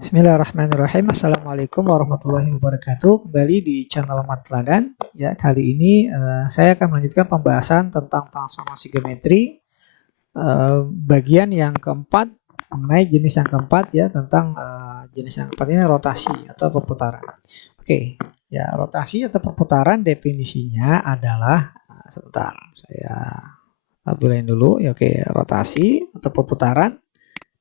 Bismillahirrahmanirrahim. Assalamualaikum warahmatullahi wabarakatuh. Kembali di channel Mat Teladan. Ya, kali ini saya akan melanjutkan pembahasan tentang transformasi geometri bagian yang keempat mengenai jenis yang keempat ya tentang jenis yang keempat ini rotasi atau perputaran. Oke, ya rotasi atau perputaran definisinya adalah sebentar saya tampilin dulu ya. Oke, rotasi atau perputaran.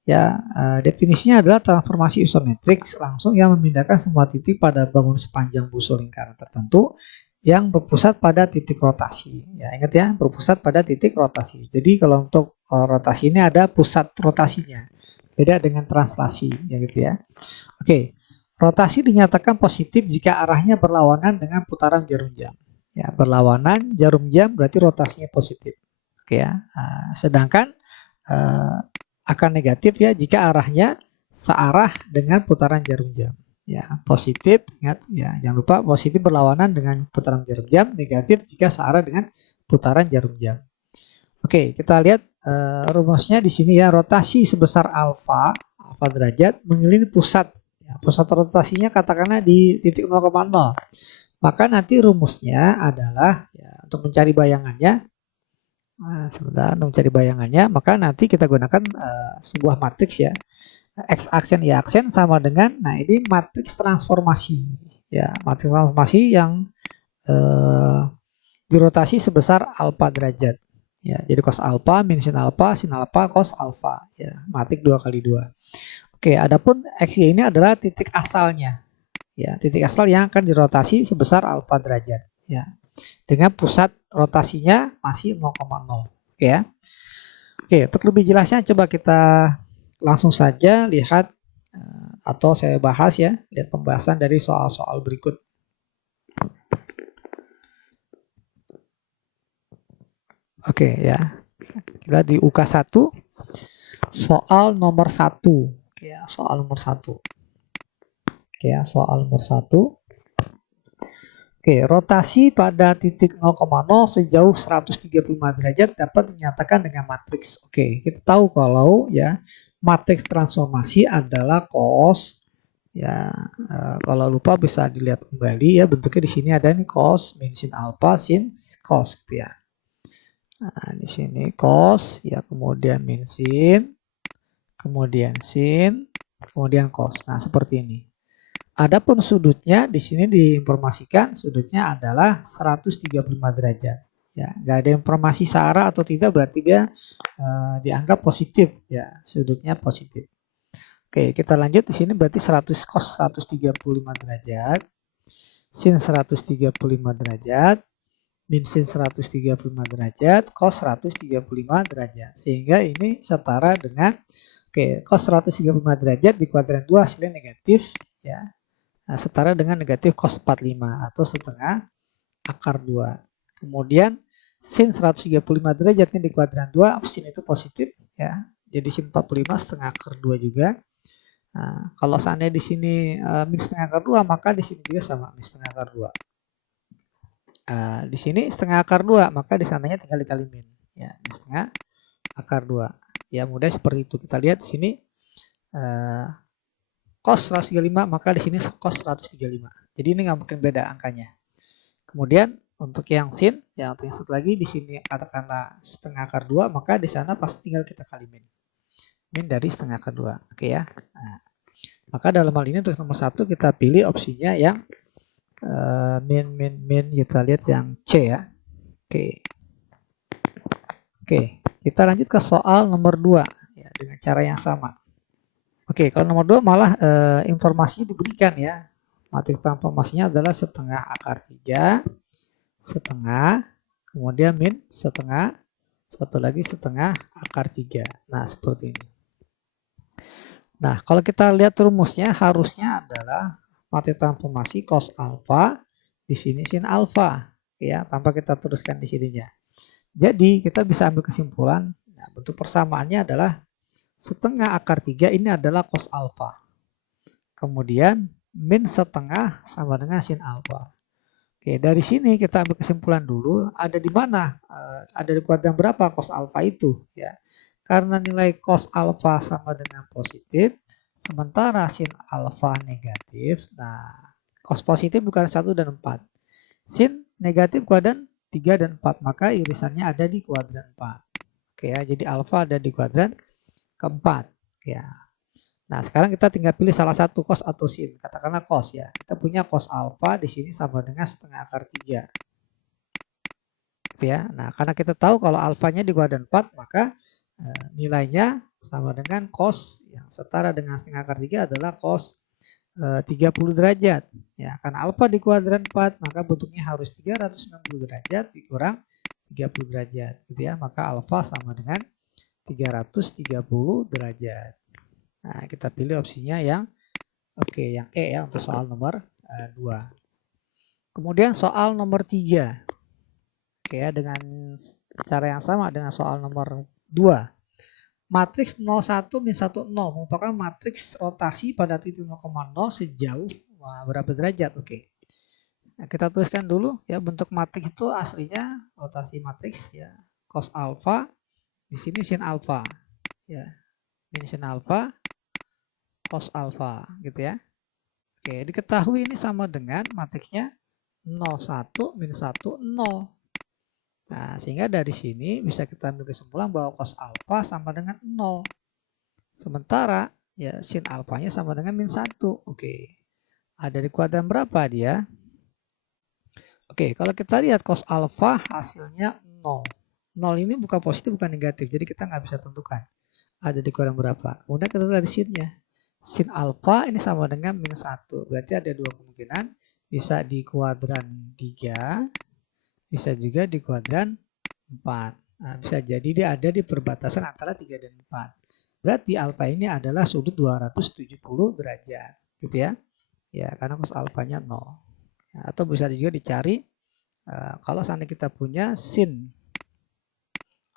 Ya, definisinya adalah transformasi isometrik langsung yang memindahkan semua titik pada bangun sepanjang busur lingkaran tertentu yang berpusat pada titik rotasi. Ya, ingat ya, berpusat pada titik rotasi. Jadi kalau untuk rotasi ini ada pusat rotasinya. Beda dengan translasi, ya gitu ya. Oke, rotasi dinyatakan positif jika arahnya berlawanan dengan putaran jarum jam. Ya, berlawanan jarum jam berarti rotasinya positif. Oke ya. Sedangkan akan negatif ya jika arahnya searah dengan putaran jarum jam. Ya, positif, ingat ya, jangan lupa positif berlawanan dengan putaran jarum jam, negatif jika searah dengan putaran jarum jam. Oke, kita lihat rumusnya di sini ya, rotasi sebesar alfa derajat mengelilingi pusat. Ya, pusat rotasinya katakanlah di titik 0,0. Maka nanti rumusnya adalah ya, untuk mencari bayangannya. Nah, sebentar untuk mencari bayangannya, maka nanti kita gunakan sebuah matriks ya. X aksen Y aksen sama dengan, nah ini matriks transformasi. Ya, matriks transformasi yang dirotasi sebesar alfa derajat. Ya, jadi cos alfa, min sin alfa, cos alfa. Ya, matrik 2 kali 2. Oke, adapun XY ini adalah titik asalnya. Ya, titik asal yang akan dirotasi sebesar alfa derajat. Ya, dengan pusat rotasinya masih 0,0. Oke ya. Oke, untuk lebih jelasnya coba kita langsung saja lihat atau saya bahas ya, lihat pembahasan dari soal-soal berikut. Oke ya. Kita di UK 1 soal nomor 1. Oke ya, soal nomor 1. Oke ya, soal nomor 1. Oke, rotasi pada titik 0,0 sejauh 135 derajat dapat dinyatakan dengan matriks. Oke, kita tahu kalau ya matriks transformasi adalah cos. Ya, kalau lupa bisa dilihat kembali ya, bentuknya di sini ada nih cos, min sin alfa, sin cos gitu ya. Nah, di sini cos, ya kemudian min sin, kemudian sin, kemudian cos. Nah, seperti ini. Adapun sudutnya di sini diinformasikan sudutnya adalah 135 derajat. Ya, nggak ada informasi searah atau tidak berarti dia dianggap positif ya, sudutnya positif. Oke, kita lanjut di sini berarti 100 cos 135 derajat, sin 135 derajat, min sin 135 derajat, cos 135 derajat. Sehingga ini setara dengan cos 135 derajat di kuadran 2 hasilnya negatif ya. Nah, setara dengan negatif cos 45 atau setengah akar 2. Kemudian sin 135 derajatnya di kuadran 2, sin itu positif ya. Jadi sin 45 setengah akar 2 juga. Nah, kalau seandainya di sini min setengah akar 2, maka di sini juga sama min setengah akar 2. Di sini setengah akar 2, maka di sananya tinggal dikali min. Ya, min setengah akar 2. Ya, mudah seperti itu. Kita lihat di sini cos 135, maka di sini cos 135. Jadi ini nggak mungkin beda angkanya. Kemudian untuk yang sin, ya untuk yang satu lagi di sini katakanlah setengah akar 2, maka di sana pasti tinggal kita kali min. Min dari setengah akar 2. Oke ya. Nah, maka dalam hal ini untuk nomor 1 kita pilih opsinya yang min kita lihat yang C ya. Oke. Oke, kita lanjut ke soal nomor 2 ya dengan cara yang sama. Oke, kalau nomor 2 malah informasinya diberikan ya. Matriks transformasinya adalah setengah akar 3, setengah, kemudian min setengah, satu lagi setengah akar 3. Nah, seperti ini. Nah, kalau kita lihat rumusnya harusnya adalah matriks transformasi cos alfa, di sini sin alfa, ya, tanpa kita teruskan di sininya. Jadi, kita bisa ambil kesimpulan, nah, bentuk persamaannya adalah setengah akar 3 ini adalah cos alfa. Kemudian min setengah sama dengan sin alfa. Oke, dari sini kita ambil kesimpulan dulu, ada di mana? Ada di kuadran berapa cos alfa itu ya. Karena nilai cos alfa sama dengan positif, Sementara sin alfa negatif, nah cos positif bukan 1 dan 4. Sin negatif kuadran 3 dan 4, maka irisannya ada di kuadran 4. Oke ya, jadi alfa ada di kuadran keempat. Ya. Nah, sekarang kita tinggal pilih salah satu cos atau sin. Katakanlah cos ya. Kita punya cos alfa di sini sama dengan setengah akar 3. Gitu ya. Nah, karena kita tahu kalau alfanya di kuadran 4, maka nilainya sama dengan cos yang setara dengan setengah akar 3 adalah cos 30 derajat. Ya, karena alfa di kuadran 4, maka bentuknya harus 360 derajat dikurang 30 derajat, gitu ya. Maka alfa sama dengan 330 derajat. Nah, kita pilih opsinya yang yang E ya untuk soal nomor 2. Kemudian soal nomor 3. Oke ya, dengan cara yang sama dengan soal nomor 2. Matriks 01 min 10 merupakan matriks rotasi pada titik 0,0 sejauh berapa derajat. Oke. Nah, kita tuliskan dulu ya, bentuk matriks itu aslinya rotasi matriks ya, cos alfa, di sini sin alfa. Ya. Min sin alfa, cos alfa gitu ya. Oke, diketahui ini sama dengan matriksnya 01 min 1 0. Nah, sehingga dari sini bisa kita ambil kesimpulan bahwa cos alfa sama dengan 0. Sementara ya sin alfanya sama dengan min 1. Oke. Ada di kuadran berapa dia? Oke, kalau kita lihat cos alfa hasilnya 0. 0 ini bukan positif bukan negatif, jadi kita nggak bisa tentukan ada di kuadran berapa. Kemudian kita lihat di sinnya. Sin alfa ini sama dengan min 1. Berarti ada dua kemungkinan, bisa di kuadran 3, bisa juga di kuadran 4. Nah, bisa jadi dia ada di perbatasan antara 3 dan 4. Berarti alfa ini adalah sudut 270 derajat, gitu ya. Ya, karena cos alfanya 0. Ya, atau bisa juga dicari kalau seandainya kita punya sin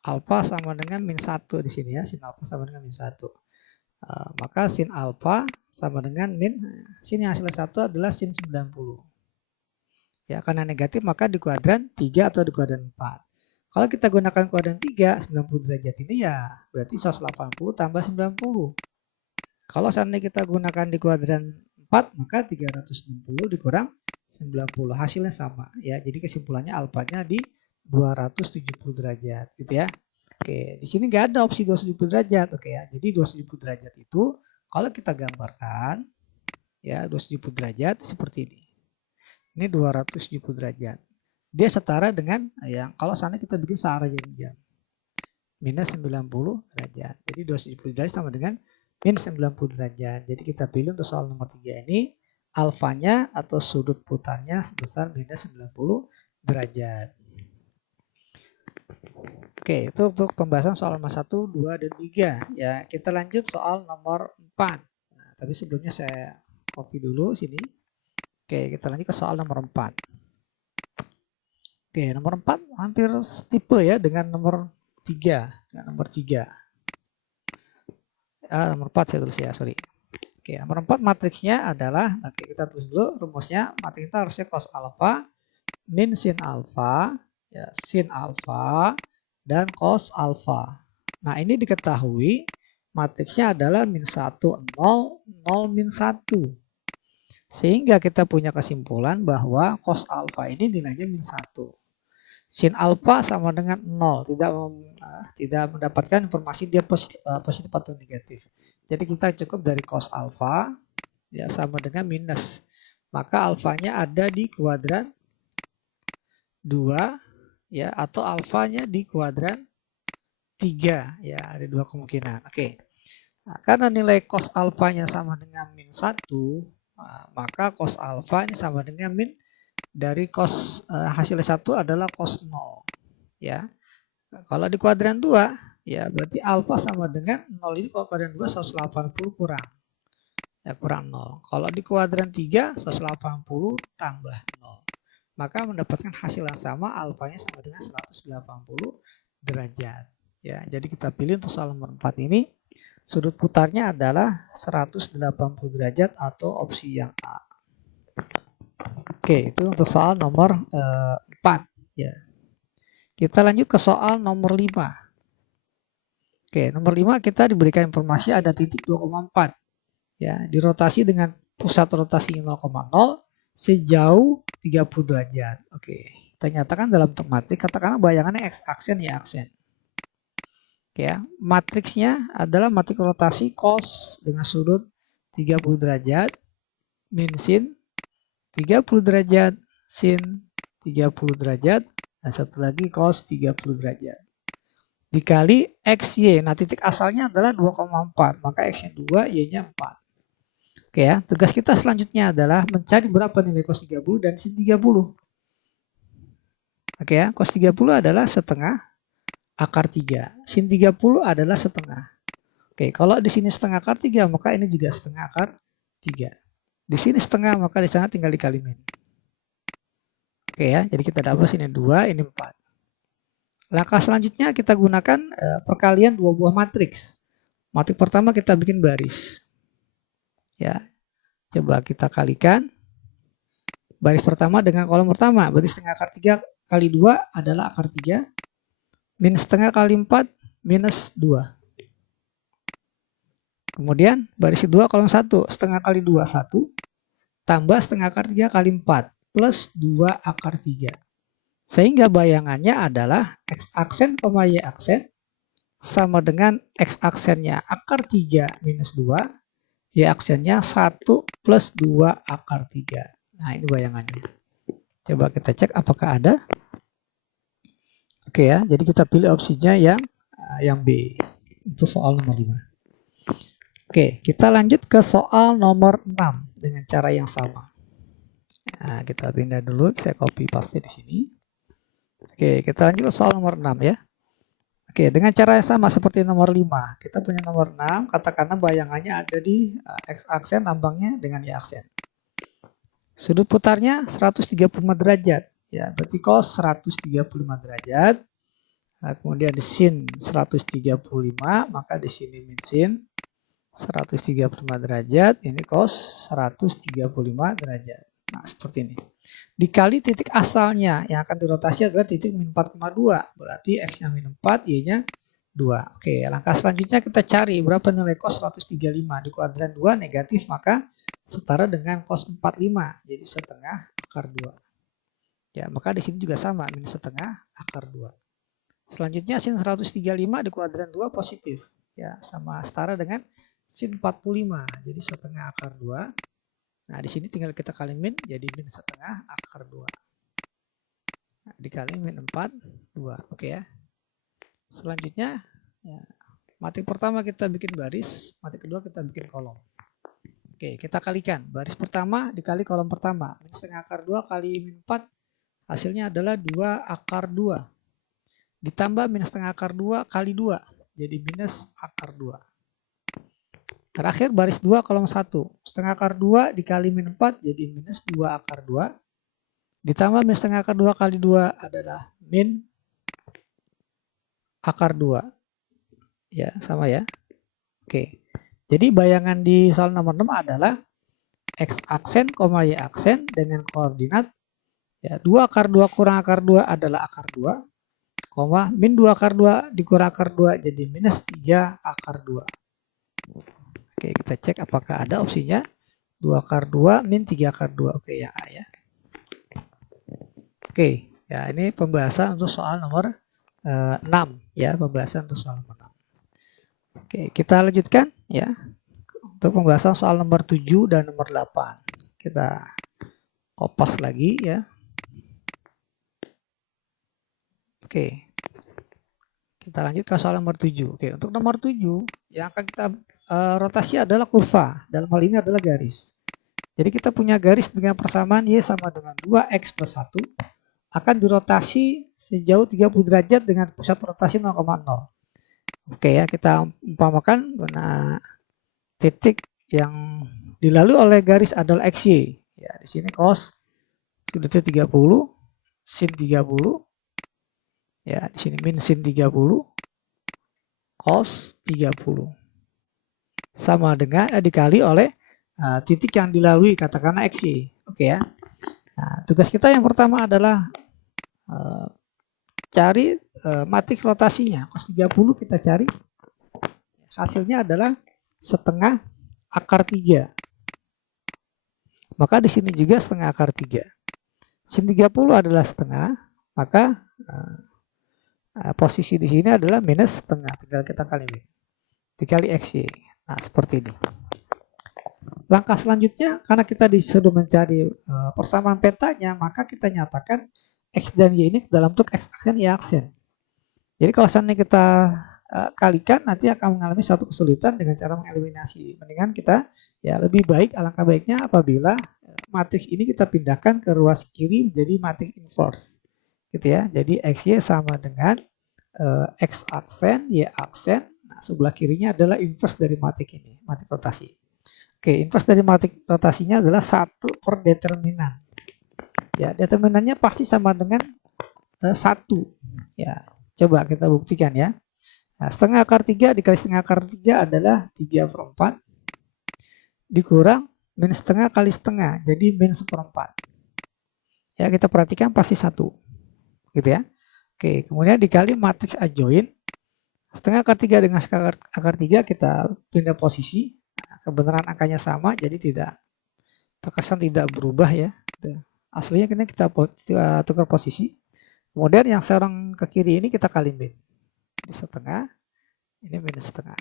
alfa sama dengan min 1 di sini ya, sin alfa sama dengan min 1. Maka sin alfa sama dengan min, sin yang hasilnya 1 adalah sin 90. Ya, karena negatif maka di kuadran 3 atau di kuadran 4. Kalau kita gunakan kuadran 3, 90 derajat ini ya berarti 180 tambah 90. Kalau seandainya kita gunakan di kuadran 4, maka 360 dikurang 90. Hasilnya sama ya. Jadi kesimpulannya alfanya di 270 derajat gitu ya. Oke, di sini nggak ada opsi 270 derajat. Oke ya. Jadi 270 derajat itu kalau kita gambarkan ya 270 derajat seperti ini. Ini 270 derajat. Dia setara dengan yang kalau sana kita bikin searah jam-jam. Minus 90 derajat. Jadi 270 derajat sama dengan min 90 derajat. Jadi kita pilih untuk soal nomor 3 ini alfanya atau sudut putarnya sebesar minus 90 derajat. Oke, itu untuk pembahasan soal nomor 1, 2, dan 3. Ya, kita lanjut soal nomor 4. Nah, tapi sebelumnya saya copy dulu sini. Oke, kita lanjut ke soal nomor 4. Oke, nomor 4 hampir setipe ya dengan nomor 3. Dengan nomor 3. Nomor 4 saya tulis ya, sorry. Oke, nomor 4 matriksnya adalah, oke kita tulis dulu rumusnya. Matriks kita harusnya cos alfa min sin alfa, ya, sin alfa dan cos alfa. Nah, ini diketahui matriksnya adalah min 1, 0, 0, min 1. Sehingga kita punya kesimpulan bahwa cos alfa ini nilainya min 1. Sin alfa sama dengan 0, tidak mendapatkan informasi dia positif atau negatif. Jadi kita cukup dari cos alfa ya sama dengan minus. Maka alfanya ada di kuadran 2 ya atau alfanya di kuadran 3 ya, ada dua kemungkinan. Oke. Nah, karena nilai cos alfanya sama dengan min 1, maka cos alfa ini sama dengan min dari cos hasilnya 1 adalah cos 0 ya. Kalau di kuadran 2 ya berarti alfa sama dengan 0 ini kalau kuadran 2 180 kurang. Ya kurang 0. Kalau di kuadran 3 180 tambah 0. Maka mendapatkan hasil yang sama, alfanya sama dengan 180 derajat. Ya, jadi kita pilih untuk soal nomor 4 ini sudut putarnya adalah 180 derajat atau opsi yang A. Oke, itu untuk soal nomor 4 ya. Kita lanjut ke soal nomor 5. Oke, nomor 5 kita diberikan informasi ada titik 2,4 Ya, dirotasi dengan pusat rotasi 0,0 sejauh 30 derajat. Oke, kita nyatakan dalam bentuk matrik, katakanlah bayangannya X aksen Y aksen. Ya, matriksnya adalah matrik rotasi cos dengan sudut 30 derajat min sin 30 derajat sin 30 derajat dan satu lagi cos 30 derajat dikali XY. Nah, titik asalnya adalah 2,4, maka X-nya 2, Y-nya 4. Oke ya, tugas kita selanjutnya adalah mencari berapa nilai cos 30 dan sin 30. Oke ya, cos 30 adalah setengah akar 3. Sin 30 adalah setengah. Oke, kalau di sini setengah akar 3, maka ini juga setengah akar 3. Di sini setengah, maka di sana tinggal dikali min. Oke ya, jadi kita dapat sini 2, ini 4. Langkah selanjutnya kita gunakan perkalian dua buah matriks. Matriks pertama kita bikin baris. Ya, coba kita kalikan. Baris pertama dengan kolom pertama, berarti setengah akar 3 kali 2 adalah akar 3. Min setengah kali 4, minus 2. Kemudian baris kedua kolom 1, setengah kali 2, 1. Tambah setengah akar 3 kali 4, plus 2 akar 3. Sehingga bayangannya adalah X aksen, Y aksen sama dengan X aksennya akar 3 minus 2, Y aksennya 1 plus 2 akar 3. Nah, ini bayangannya. Coba kita cek apakah ada. Oke ya, jadi kita pilih opsinya yang B. Itu soal nomor 5. Oke, kita lanjut ke soal nomor 6 dengan cara yang sama. Nah, kita pindah dulu, saya copy paste di sini. Oke, kita lanjut ke soal nomor 6 ya. Oke, dengan cara yang sama seperti nomor 5. Kita punya nomor 6, katakanlah bayangannya ada di X aksen, lambangnya dengan Y aksen. Sudut putarnya 135 derajat. Ya, berarti cos 135 derajat. Nah, kemudian di sin 135, maka di sini min sin 135 derajat, ini cos 135 derajat. Nah, seperti ini. Dikali titik asalnya yang akan dirotasi adalah titik min 4,2. Berarti X-nya min 4, Y-nya 2. Oke, langkah selanjutnya kita cari berapa nilai cos 135. Di kuadran 2 negatif, maka setara dengan cos 45. Jadi setengah akar 2. Ya, maka di sini juga sama, min setengah akar 2. Selanjutnya sin 135 di kuadran 2 positif. Ya, sama setara dengan sin 45. Jadi setengah akar 2. Nah, di sini tinggal kita kali min, jadi min setengah akar 2. Nah, dikali min 4, 2. Oke ya. Selanjutnya, ya, matrik pertama kita bikin baris, matrik kedua kita bikin kolom. Oke, kita kalikan. Baris pertama dikali kolom pertama. Min setengah akar 2 kali min 4, hasilnya adalah 2 akar 2. Ditambah min setengah akar 2 kali 2, jadi minus akar 2. Terakhir baris 2 kolom 1. Setengah akar 2 dikali min 4 jadi minus 2 akar 2. Ditambah min setengah akar 2 kali 2 adalah min akar 2. Ya, sama ya. Oke. Jadi bayangan di soal nomor 6 adalah X aksen, Y aksen dengan koordinat ya, 2 akar 2 kurang akar 2 adalah akar 2, min 2 akar 2 dikurang akar 2 jadi minus 3 akar 2. Oke, kita cek apakah ada opsinya 2 akar 2 min 3 akar 2. Oke, yang A ya. Oke, ya ini pembahasan untuk soal nomor 6 ya, pembahasan untuk soal nomor 6. Oke, kita lanjutkan ya. Untuk pembahasan soal nomor 7 dan nomor 8. Kita kopas lagi ya. Oke. Kita lanjut ke soal nomor 7. Oke, untuk nomor 7 yang akan kita rotasi adalah kurva. Dalam hal ini adalah garis. Jadi kita punya garis dengan persamaan Y sama dengan 2X plus 1 akan dirotasi sejauh 30 derajat dengan pusat rotasi 0,0. Oke ya, kita umpamakan titik yang dilalui oleh garis adalah XY. Ya, di sini cos sudutnya 30, sin 30. Ya, di sini min sin 30, cos 30. Sama dengan dikali oleh titik yang dilalui katakanlah XY. Oke ya. Nah, tugas kita yang pertama adalah cari matriks rotasinya. Cos 30 kita cari. Hasilnya adalah setengah akar 3. Maka di sini juga setengah akar 3. Sin 30 adalah setengah, maka posisi di sini adalah minus setengah. Tinggal kita kali min. Dikali XY. Nah, seperti ini. Langkah selanjutnya, karena kita disuruh mencari persamaan petanya, maka kita nyatakan X dan Y ini dalam bentuk X aksen, Y aksen. Jadi kalau seandainya kita kalikan, nanti akan mengalami suatu kesulitan dengan cara mengeliminasi. Mendingan kita, ya lebih baik, alangkah baiknya apabila matriks ini kita pindahkan ke ruas kiri menjadi matriks inverse. Gitu ya. Jadi XY sama dengan X aksen, Y aksen. Nah, sebelah kirinya adalah inverse dari matriks ini, matriks rotasi. Oke, inverse dari matriks rotasinya adalah 1 per determinan. Ya, determinannya pasti sama dengan 1. Ya, coba kita buktikan ya. Nah, setengah akar 3 dikali setengah akar 3 adalah 3/4. Dikurang min setengah kali setengah, jadi min 1/4. Ya, kita perhatikan pasti 1. Gitu ya. Oke, kemudian dikali matriks adjoint. Setengah akar 3 dengan setengah akar 3 kita pindah posisi. Nah, kebenaran angkanya sama, jadi tidak terkesan tidak berubah ya. Aslinya kita tukar posisi. Kemudian yang sekarang ke kiri ini kita kali min. Ini setengah, ini minus setengah.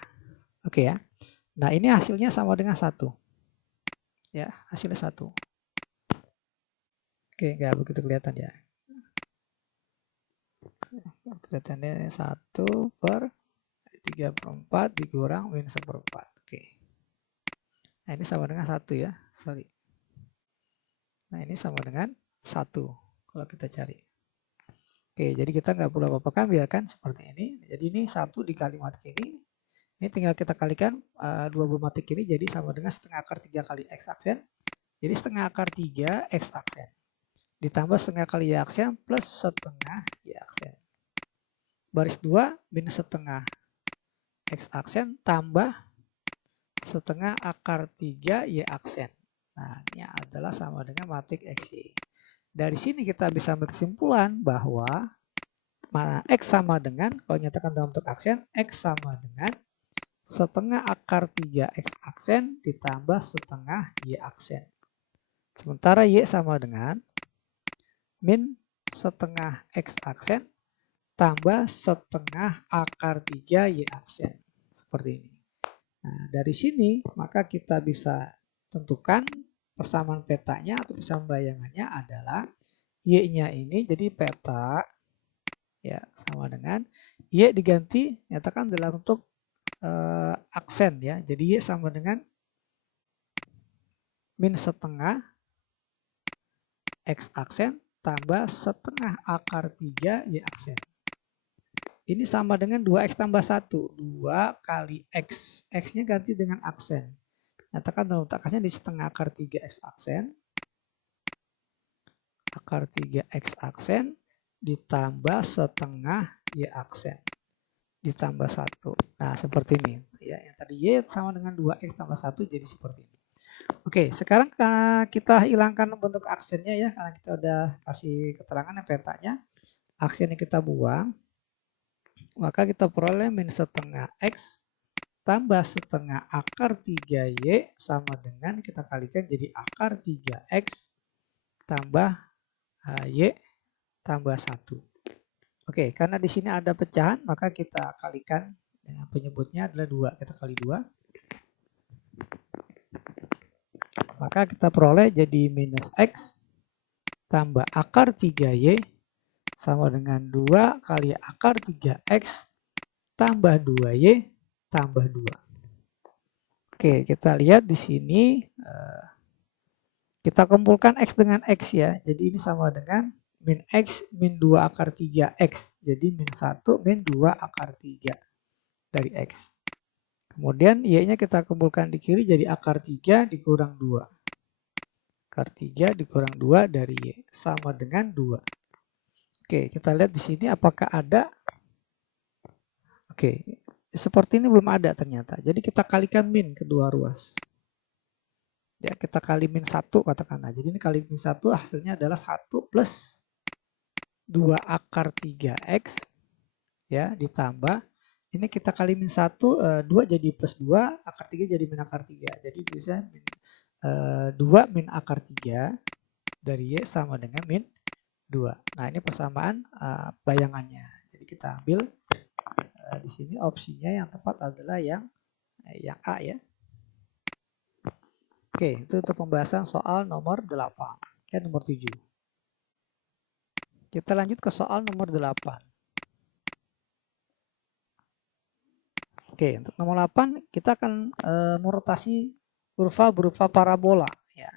Oke ya. Nah, ini hasilnya sama dengan 1. Ya, hasilnya 1. Oke, nggak begitu kelihatan ya. Kelihatannya 1 per 3/4 dikurang min 1/4. Oke. Nah, ini sama dengan 1 ya. Sorry. Nah, ini sama dengan 1 kalau kita cari. Oke, jadi kita nggak perlu apa-apakan, biarkan seperti ini. Jadi ini 1 dikali matriks ini. Ini tinggal kita kalikan 2 buah matriks ini, jadi sama dengan setengah akar 3 kali X aksen. Jadi setengah akar 3 X aksen. Ditambah setengah kali Y aksen plus setengah Y aksen. Baris 2 minus setengah X aksen tambah setengah akar 3 Y aksen. Nah, ini adalah sama dengan matriks XY. Dari sini kita bisa berkesimpulan bahwa X sama dengan, kalau nyatakan dalam bentuk aksen, X sama dengan setengah akar 3 X aksen ditambah setengah Y aksen. Sementara Y sama dengan min setengah X aksen tambah setengah akar 3 Y aksen. Seperti ini. Nah, dari sini maka kita bisa tentukan persamaan petanya atau persamaan bayangannya adalah Y-nya ini jadi peta ya sama dengan Y diganti nyatakan dalam bentuk aksen ya. Jadi Y sama dengan min setengah X aksen tambah setengah akar 3 Y aksen. Ini sama dengan 2X tambah 1. 2 kali X. X-nya ganti dengan aksen. Nyatakan dalam bentuk aksen di setengah akar 3X aksen. Akar 3X aksen ditambah setengah Y aksen. Ditambah 1. Nah, seperti ini. Ya, yang tadi Y sama dengan 2X tambah 1 jadi seperti ini. Oke, sekarang kita hilangkan bentuk aksennya ya, karena kita udah kasih keterangan yang petanya. Aksennya kita buang. Maka kita peroleh min setengah X tambah setengah akar 3Y sama dengan kita kalikan jadi akar 3X tambah Y tambah 1. Oke, karena di sini ada pecahan maka kita kalikan dengan penyebutnya adalah 2. Kita kali 2. Maka kita peroleh jadi minus X tambah akar 3Y sama dengan 2 kali akar 3X tambah 2Y tambah 2. Oke, kita lihat di sini kita kumpulkan X dengan X ya. Jadi ini sama dengan min X min 2 akar 3X. Jadi min 1 min 2 akar 3 dari X. Kemudian Y-nya kita kumpulkan di kiri jadi akar 3 dikurang 2. Akar 3 dikurang 2 dari Y sama dengan 2. Oke, kita lihat di sini apakah ada. Oke, seperti ini belum ada ternyata. Jadi kita kalikan min kedua ruas. Ya, kita kali min 1 katakanlah. Jadi ini kali min 1 hasilnya adalah 1 plus 2 akar 3X ya ditambah Ini kita kali min 1, 2 jadi plus 2, akar 3 jadi min akar 3. Jadi bisa 2 min akar 3 dari Y sama dengan min 2. Nah, ini persamaan bayangannya. Jadi kita ambil di sini opsinya yang tepat adalah yang A ya. Oke, itu untuk pembahasan soal nomor 8. Nomor 7. Kita lanjut ke soal nomor 8. Oke, untuk nomor 8 kita akan merotasi kurva berupa parabola ya.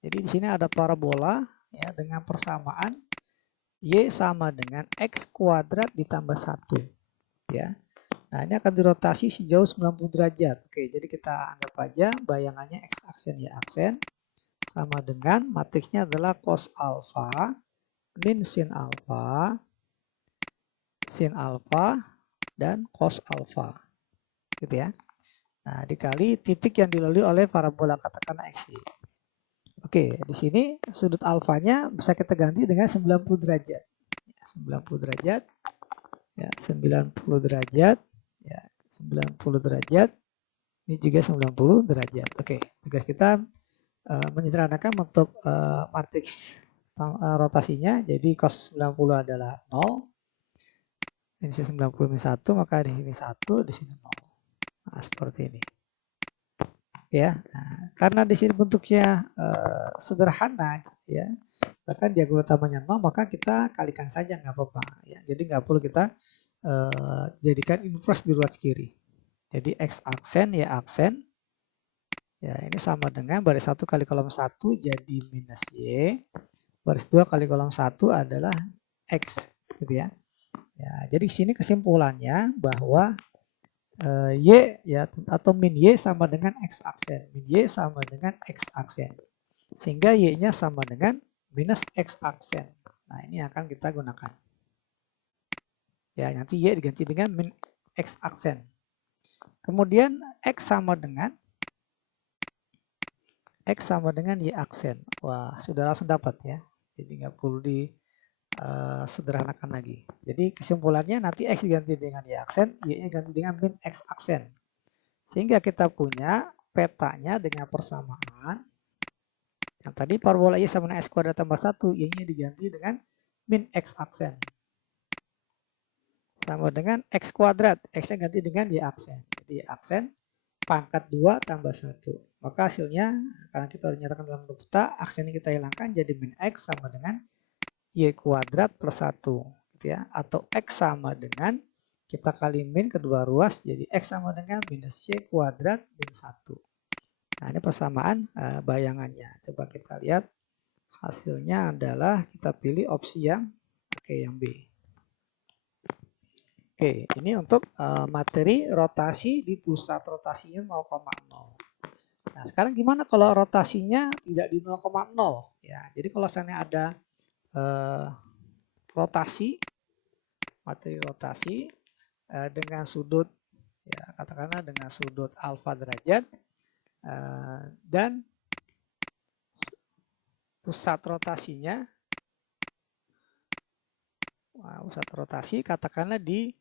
Jadi di sini ada parabola ya dengan persamaan Y sama dengan X kuadrat ditambah 1 ya. Nah, ini akan dirotasi sejauh 90 derajat. Oke, jadi kita anggap aja bayangannya X aksen Y aksen sama dengan matriksnya adalah cos alfa min sin alfa dan cos alfa. Gitu ya. Nah, dikali titik yang dilalui oleh parabola katakanlah XY. Oke, di sini sudut alfanya bisa kita ganti dengan 90 derajat. 90 derajat. Ya, 90 derajat. Ya, 90 derajat. Ini juga 90 derajat. Oke, tugas kita menyederhanakan bentuk matriks rotasinya. Jadi cos 90 adalah 0. Ini 90 min 1, maka di sini 1, di sini 0. Nah, seperti ini. Ya, nah, karena di sini bentuknya sederhana ya, bahkan diagonal utamanya 0, maka kita kalikan saja nggak apa-apa ya. Jadi nggak perlu kita jadikan inverse di ruas kiri. Jadi X aksen Y aksen ya, ini sama dengan baris 1 kali kolom 1 jadi minus Y, baris 2 kali kolom 1 adalah X gitu ya. Ya, jadi sini kesimpulannya bahwa Y ya atau min Y sama dengan X aksen. Min Y sama dengan X aksen. Sehingga Y-nya sama dengan minus X aksen. Nah, ini akan kita gunakan. Ya, nanti Y diganti dengan min X aksen. Kemudian X sama dengan Y aksen. Wah, sudah langsung dapat ya. Jadi nggak perlu sederhanakan lagi. Jadi kesimpulannya nanti X diganti dengan Y aksen, Y-nya ganti dengan min X aksen. Sehingga kita punya petanya dengan persamaan. Yang tadi parabola Y sama dengan X kuadrat tambah 1, Y-nya diganti dengan min X aksen. Sama dengan X kuadrat, X-nya ganti dengan Y aksen. Jadi Y aksen pangkat 2 tambah 1. Maka hasilnya, karena kita nyatakan dalam bentuk peta, aksen ini kita hilangkan jadi min X sama dengan Y kuadrat plus 1 gitu ya. Atau X sama dengan kita kali min kedua ruas jadi X sama dengan minus Y kuadrat min 1. Nah, ini persamaan bayangannya. Coba kita lihat hasilnya adalah kita pilih opsi yang yang B. Oke, ini untuk materi rotasi di pusat rotasinya 0,0. Nah, sekarang gimana kalau rotasinya tidak di 0,0 ya. Jadi kalau misalnya ada rotasi, materi rotasi dengan sudut ya katakanlah dengan sudut alfa derajat dan pusat rotasinya pusat rotasi katakanlah di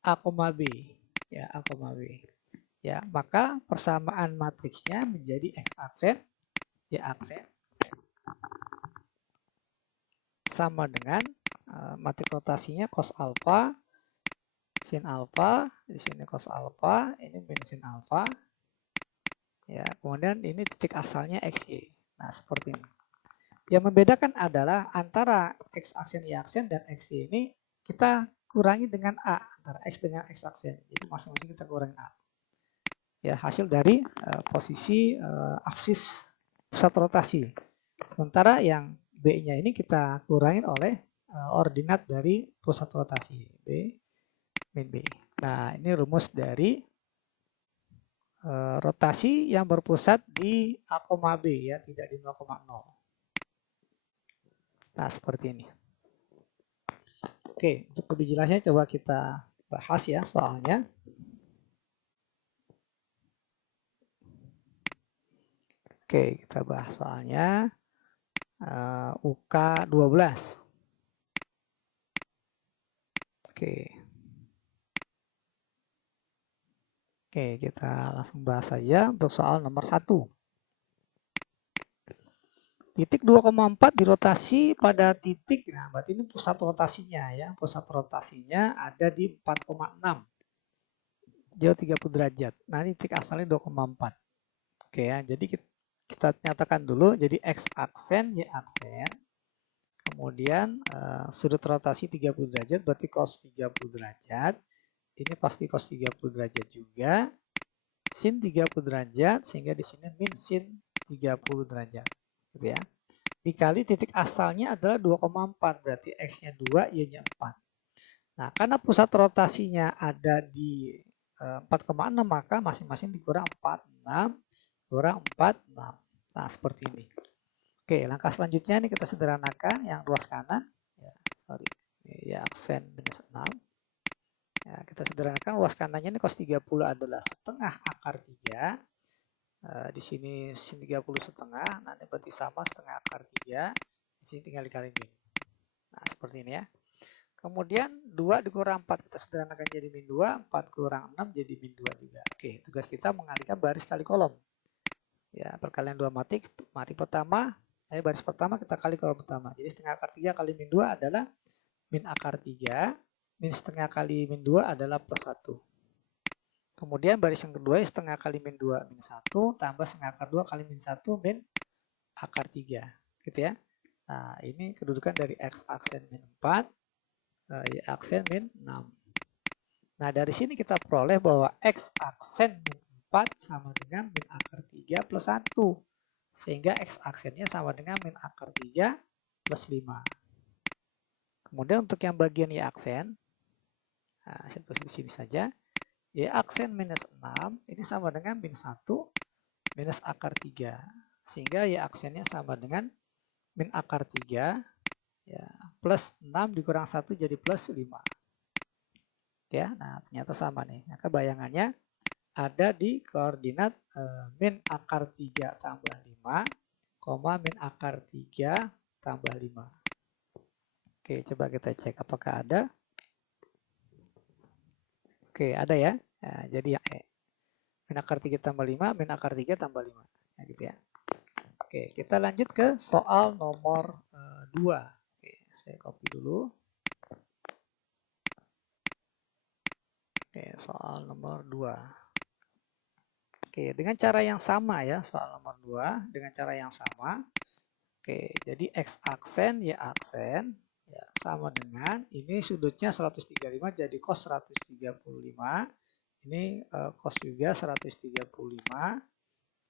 A, B ya A, B ya, maka persamaan matriksnya menjadi X aksen Y aksen sama dengan matriks rotasinya cos alfa sin alfa, di sini cos alfa, ini min sin alfa. Ya, kemudian ini titik asalnya XY. Nah, seperti ini. Yang membedakan adalah antara X aksen Y aksen dan XY ini kita kurangi dengan A, antara X dengan X aksen. Jadi masing-masing kita kurangi A. Ya, hasil dari posisi aksis pusat rotasi. Sementara yang B-nya ini kita kurangin oleh ordinat dari pusat rotasi. B min B. Nah, ini rumus dari rotasi yang berpusat di A, B ya, tidak di 0,0. Nah, seperti ini. Oke, untuk lebih jelasnya coba kita bahas ya soalnya. Oke, kita bahas soalnya UK 12. Oke. Oke, kita langsung bahas saja untuk soal nomor 1. Titik 2,4 dirotasi pada titik, nah berarti ini pusat rotasinya ya. Pusat rotasinya ada di 4,6. Jauh 30 derajat. Nah ini titik asalnya 2,4. Oke ya, jadi kita nyatakan dulu. Jadi X aksen, Y aksen. Kemudian sudut rotasi 30 derajat, berarti cos 30 derajat. Ini pasti cos 30 derajat juga. Sin 30 derajat, sehingga di sini min sin 30 derajat. Gitu ya. Dikali titik asalnya adalah 2,4, berarti X-nya 2, Y-nya 4. Nah, karena pusat rotasinya ada di 4,6, maka masing-masing dikurang 46, kurang 46. Nah, seperti ini. Oke, langkah selanjutnya ini kita sederhanakan yang ruas kanan. Ya, sorry. Ya, aksen minus 6. Ya, kita sederhanakan ruas kanannya ini cos 30 adalah setengah akar 3. Di sini sin 30 setengah, nanti berarti sama setengah akar 3. Di sini tinggal dikali min. Nah, seperti ini ya. Kemudian 2 dikurang 4 kita sederhanakan jadi min 2, 4 kurang 6 jadi min 2 juga. Oke, tugas kita mengalihkan baris kali kolom. Ya, perkalian 2 matik pertama, baris pertama kita kali kolom pertama. Jadi setengah akar 3 kali min 2 adalah min akar 3, min setengah kali min 2 adalah plus 1. Kemudian baris yang kedua setengah kali min 2 min 1 tambah setengah akar 2 kali min 1 min akar 3. Gitu ya. Nah, ini kedudukan dari X aksen min 4, Y aksen min 6. Nah, dari sini kita peroleh bahwa X aksen min 4 sama dengan min akar 3 plus 1. Sehingga X aksennya sama dengan min akar 3 plus 5. Kemudian untuk yang bagian Y aksen, nah, saya tulis di sini saja. Y aksen minus 6 ini sama dengan min 1 minus akar 3. Sehingga Y aksennya sama dengan min akar 3 ya, plus 6 dikurang 1 jadi plus 5. Ya, nah ternyata sama nih. Maka bayangannya ada di koordinat min akar 3 tambah 5, min akar 3 tambah 5. Oke, coba kita cek apakah ada. Oke, ada ya. Nah, jadi yang E. Min akar 3 tambah 5, min akar 3 tambah 5. Ya, gitu ya. Oke, kita lanjut ke soal nomor 2. Oke, saya copy dulu. Oke, soal nomor 2. Oke, dengan cara yang sama ya, soal nomor 2 dengan cara yang sama. Oke, jadi X aksen, Y aksen ya, sama dengan ini sudutnya 135 jadi cos 135. Ini cos juga 135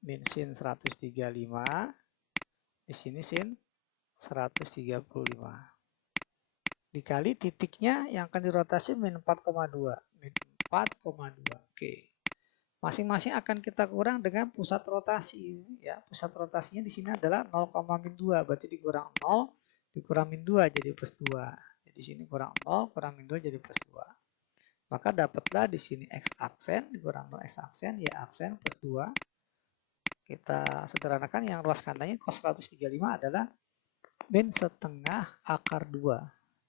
min sin 135. Di sini sin 135. Dikali titiknya yang akan dirotasi min 4,2. Min 4,2. Oke. Masing-masing akan kita kurang dengan pusat rotasi. Ya, pusat rotasinya di sini adalah 0,-2. Berarti dikurang 0, dikurang min 2 jadi plus 2. Jadi di sini kurang 0, kurang min 2 jadi plus 2. Maka dapatlah di sini X aksen, dikurang 0 X aksen, Y aksen plus 2. Kita sederhanakan yang ruas kanannya cos 135 adalah min setengah akar 2.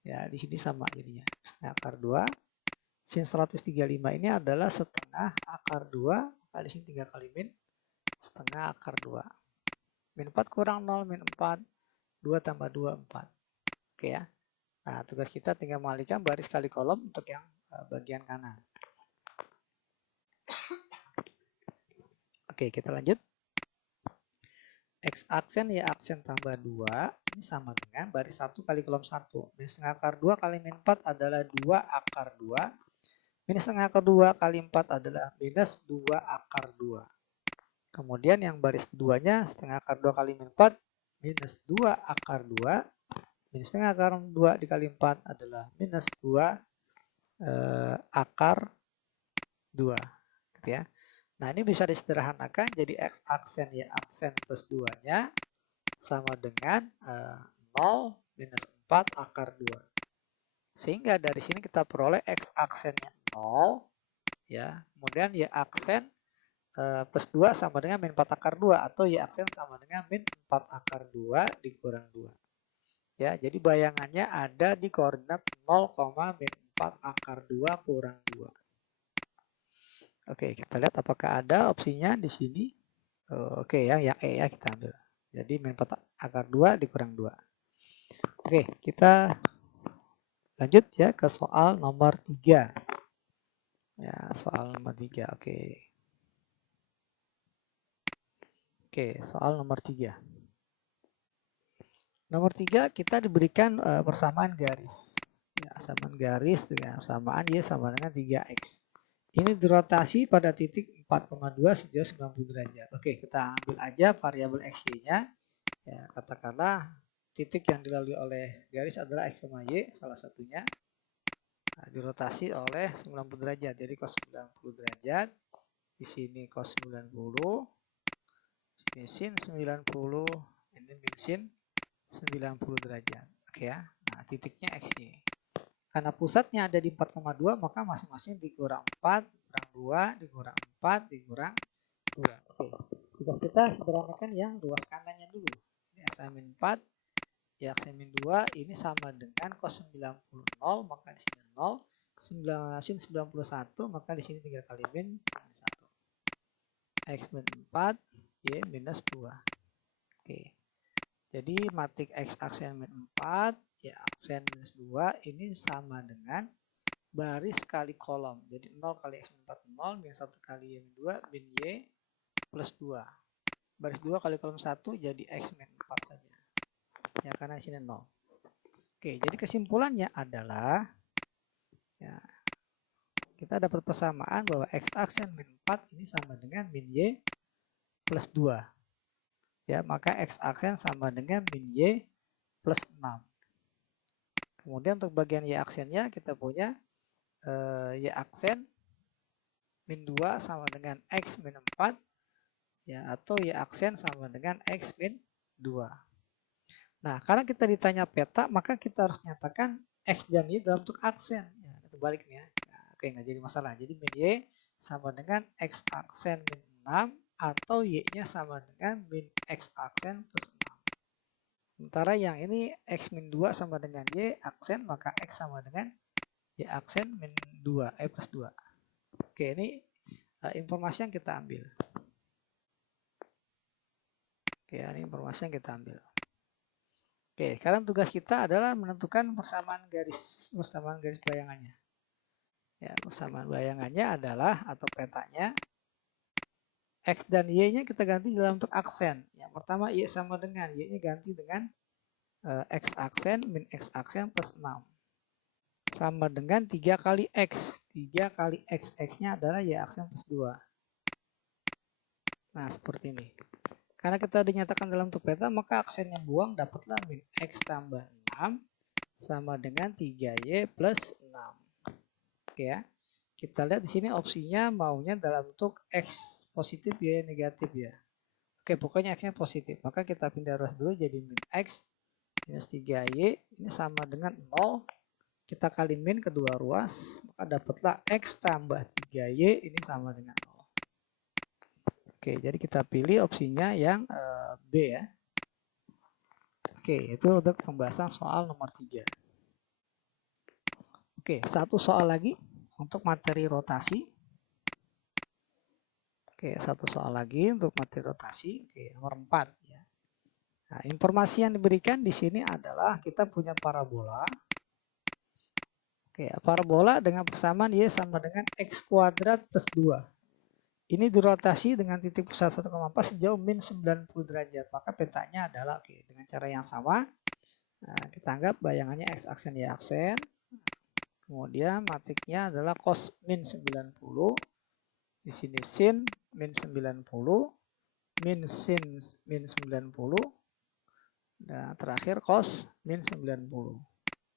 Ya, di sini sama jadinya. Setengah akar 2. Sin 135 ini adalah setengah akar 2. Kali sini 3 kali min setengah akar 2. Min 4 kurang 0, min 4. 2 tambah 2, 4. Oke ya. Nah, tugas kita tinggal mengalihkan baris kali kolom untuk yang bagian kanan. Oke, kita lanjut. X aksen, Y aksen tambah 2. Ini sama dengan baris 1 kali kolom 1. Min setengah akar 2 kali min 4 adalah 2 akar 2. Minus setengah akar 2 kali 4 adalah minus 2 akar 2. Kemudian yang baris 2-nya setengah akar 2 kali min 4 minus 2 akar 2. Minus setengah akar 2 dikali 4 adalah minus 2 akar 2. Gitu ya. Nah ini bisa disederhanakan jadi X aksen Y aksen plus 2-nya sama dengan 0 minus 4 akar 2. Sehingga dari sini kita peroleh X aksennya 0. Ya, kemudian Y aksen plus 2 sama dengan min 4 akar 2 atau Y aksen sama dengan min 4 akar 2 dikurang 2. Ya, jadi bayangannya ada di koordinat 0, min 4 akar 2 kurang 2. Oke, kita lihat apakah ada opsinya di sini. Oke ya, yang E ya kita ambil. Jadi min 4 akar 2 dikurang 2. Oke, kita lanjut ya ke soal nomor 3. Ya, soal nomor 3. Oke. Oke, soal nomor 3. Nomor 3 kita diberikan persamaan garis. Ya, persamaan garis dengan persamaan Y sama dengan 3X. Ini dirotasi pada titik 4,2 sejauh 90 derajat. Oke, kita ambil aja variabel X-Y-nya. Ya, katakanlah titik yang dilalui oleh garis adalah X, Y, salah satunya. Nah, dirotasi oleh 90 derajat. Jadi cos 90 derajat. Di sini cos 90. Ini sin 90. Ini min sin 90 derajat. Oke ya. Nah, titiknya X-Y. Karena pusatnya ada di 4,2, maka masing-masing dikurang 4, kurang 2, dikurang 4, dikurang 2. Oke. Tugas kita sederhanakan yang ruas kanannya dulu. Ini X-4, ya X-2 ini sama dengan cos 90 0, maka di sini 0. Sin 91, maka di sini 3 kali min 1. X-4, Y minus 2. Oke. Jadi matrik X aksen min 4, ya aksen minus 2 ini sama dengan baris kali kolom. Jadi 0 kali X min 4 0, min 1 kali Y min 2, min Y plus 2. Baris 2 kali kolom 1 jadi X min 4 saja. Ya karena di sini 0. Oke, jadi kesimpulannya adalah ya, kita dapat persamaan bahwa X aksen min 4 ini sama dengan min Y plus 2. Ya, maka X aksen sama dengan min Y plus 6. Kemudian untuk bagian Y aksennya kita punya Y aksen min 2 sama dengan X min 4 ya, atau Y aksen sama dengan X min 2. Nah, karena kita ditanya peta, maka kita harus nyatakan X dan Y dalam bentuk aksen. Ya, itu baliknya. Nah, oke, nggak jadi masalah. Jadi min Y sama dengan X aksen min 6 atau Y-nya sama dengan min X aksen plus 6. Sementara yang ini X min 2 sama dengan Y aksen, maka X sama dengan Y aksen min 2, plus 2. Oke, ini informasi yang kita ambil. Oke, ini informasi yang kita ambil. Oke, sekarang tugas kita adalah menentukan persamaan garis bayangannya. Ya, persamaan bayangannya adalah atau petanya X dan Y-nya kita ganti dalam bentuk aksen. Yang pertama Y sama dengan Y-nya ganti dengan X aksen min X aksen plus 6. Sama dengan 3 kali X. 3 kali X. X-nya adalah Y aksen plus 2. Nah, seperti ini. Karena kita dinyatakan dalam bentuk peta, maka aksen yang buang dapatlah min X tambah 6 sama dengan 3Y plus 6. Oke ya. Kita lihat di sini opsinya maunya dalam bentuk X positif, Y negatif ya. Oke, pokoknya X-nya positif. Maka kita pindah ruas dulu jadi min X minus 3Y. Ini sama dengan 0. Kita kali min kedua ruas, maka dapatlah X tambah 3Y ini sama dengan 0. Oke, jadi kita pilih opsinya yang B ya. Oke, itu untuk pembahasan soal nomor 3. Oke, satu soal lagi untuk materi rotasi. Oke, satu soal lagi untuk materi rotasi. Oke, nomor 4 ya. Nah, informasi yang diberikan di sini adalah kita punya parabola. Oke, parabola dengan persamaan Y sama dengan X kuadrat plus 2. Ini dirotasi dengan titik pusat 1,4 sejauh min 90 derajat. Maka petanya adalah dengan cara yang sama. Nah, kita anggap bayangannya X aksen Y aksen. Kemudian matriknya adalah cos min 90. Di sini sin min 90. Min sin min 90. Dan terakhir cos min 90.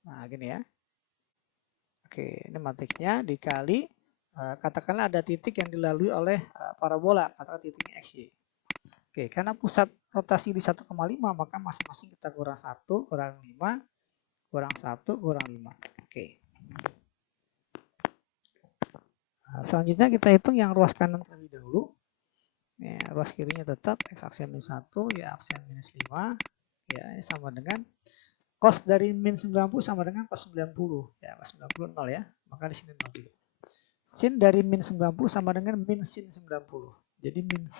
Nah, gini ya. Oke, ini matriknya dikali katakanlah ada titik yang dilalui oleh parabola, katakanlah titiknya XY. Oke, karena pusat rotasi di 1,5, maka masing-masing kita kurang 1, kurang 5, kurang 1, kurang 5. Oke. Nah, selanjutnya kita hitung yang ruas kanan terlebih dahulu. Ya, ruas kirinya tetap X aksen minus 1, Y aksen minus 5. Ya, ini sama dengan Cos dari min 90 sama dengan cos 90. Ya, cos 90 0 ya. Maka di sini 0 juga. Sin dari min 90 sama dengan min sin 90. Jadi min 1.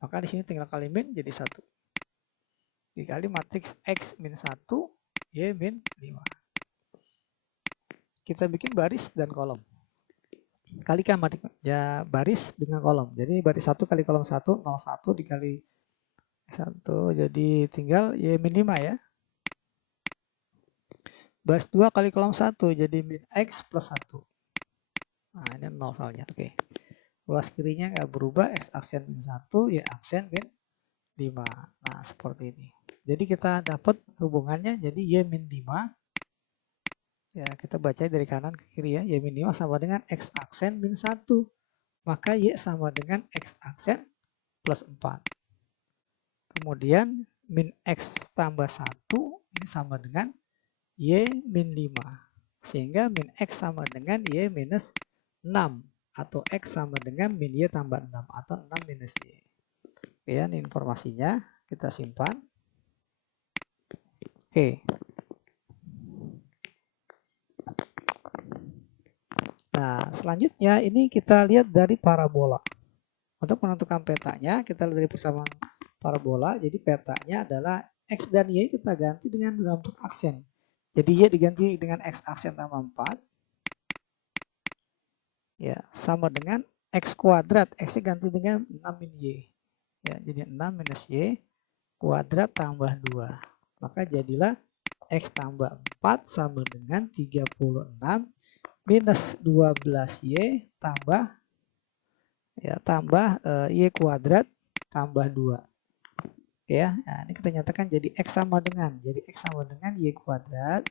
Maka di sini tinggal kali min jadi 1. Dikali matriks X min 1, Y min 5. Kita bikin baris dan kolom. Kalikan matriks ya baris dengan kolom. Jadi baris 1 kali kolom 1, 01 dikali 1. Jadi tinggal Y min 5 ya. Baris 2 kali kolom 1 jadi min X plus 1. Nah ini 0 soalnya. Oke. Luas kirinya nggak berubah, X aksen min 1, Y aksen min 5. Nah seperti ini. Jadi kita dapat hubungannya jadi Y min 5. Ya kita baca dari kanan ke kiri ya. Y min 5 sama dengan X aksen min 1. Maka Y sama dengan X aksen plus 4. Kemudian min X tambah 1 ini sama dengan Y min 5. Sehingga min X sama dengan Y minus 6. Atau X sama dengan min Y tambah 6. Atau 6 minus Y. Oke ya, ini informasinya. Kita simpan. Oke. Nah, selanjutnya ini kita lihat dari parabola. Untuk menentukan petanya, kita lihat dari persamaan parabola. Jadi petanya adalah X dan Y kita ganti dengan dalam bentuk aksen. Jadi Y diganti dengan X aksen tambah 4. Ya, sama dengan X kuadrat. X ganti dengan 6 min Y. Ya, jadi 6 minus Y kuadrat tambah 2. Maka jadilah X tambah 4 sama dengan 36 minus 12Y tambah Y kuadrat tambah 2. Oke ya, nah, ini kita nyatakan jadi X sama dengan. Jadi X sama dengan Y kuadrat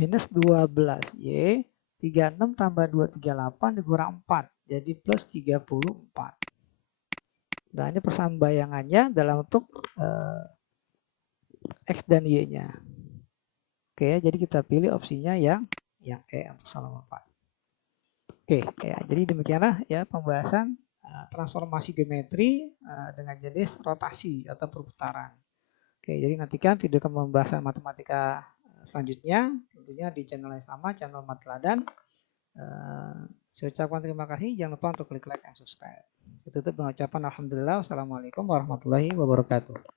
minus 12Y 36 tambah 2 38 dikurang 4. Jadi plus 34. Nah ini persamaan bayangannya dalam bentuk X dan Y-nya. Oke ya, jadi kita pilih opsinya yang E untuk sama 4. Oke ya, jadi demikianlah ya pembahasan transformasi geometri dengan jenis rotasi atau perputaran. Oke, jadi nantikan video pembahasan matematika selanjutnya tentunya di channel yang sama, channel Matladan. Saya ucapkan terima kasih, jangan lupa untuk klik like dan subscribe. Saya tutup dengan ucapan alhamdulillah, wassalamualaikum warahmatullahi wabarakatuh.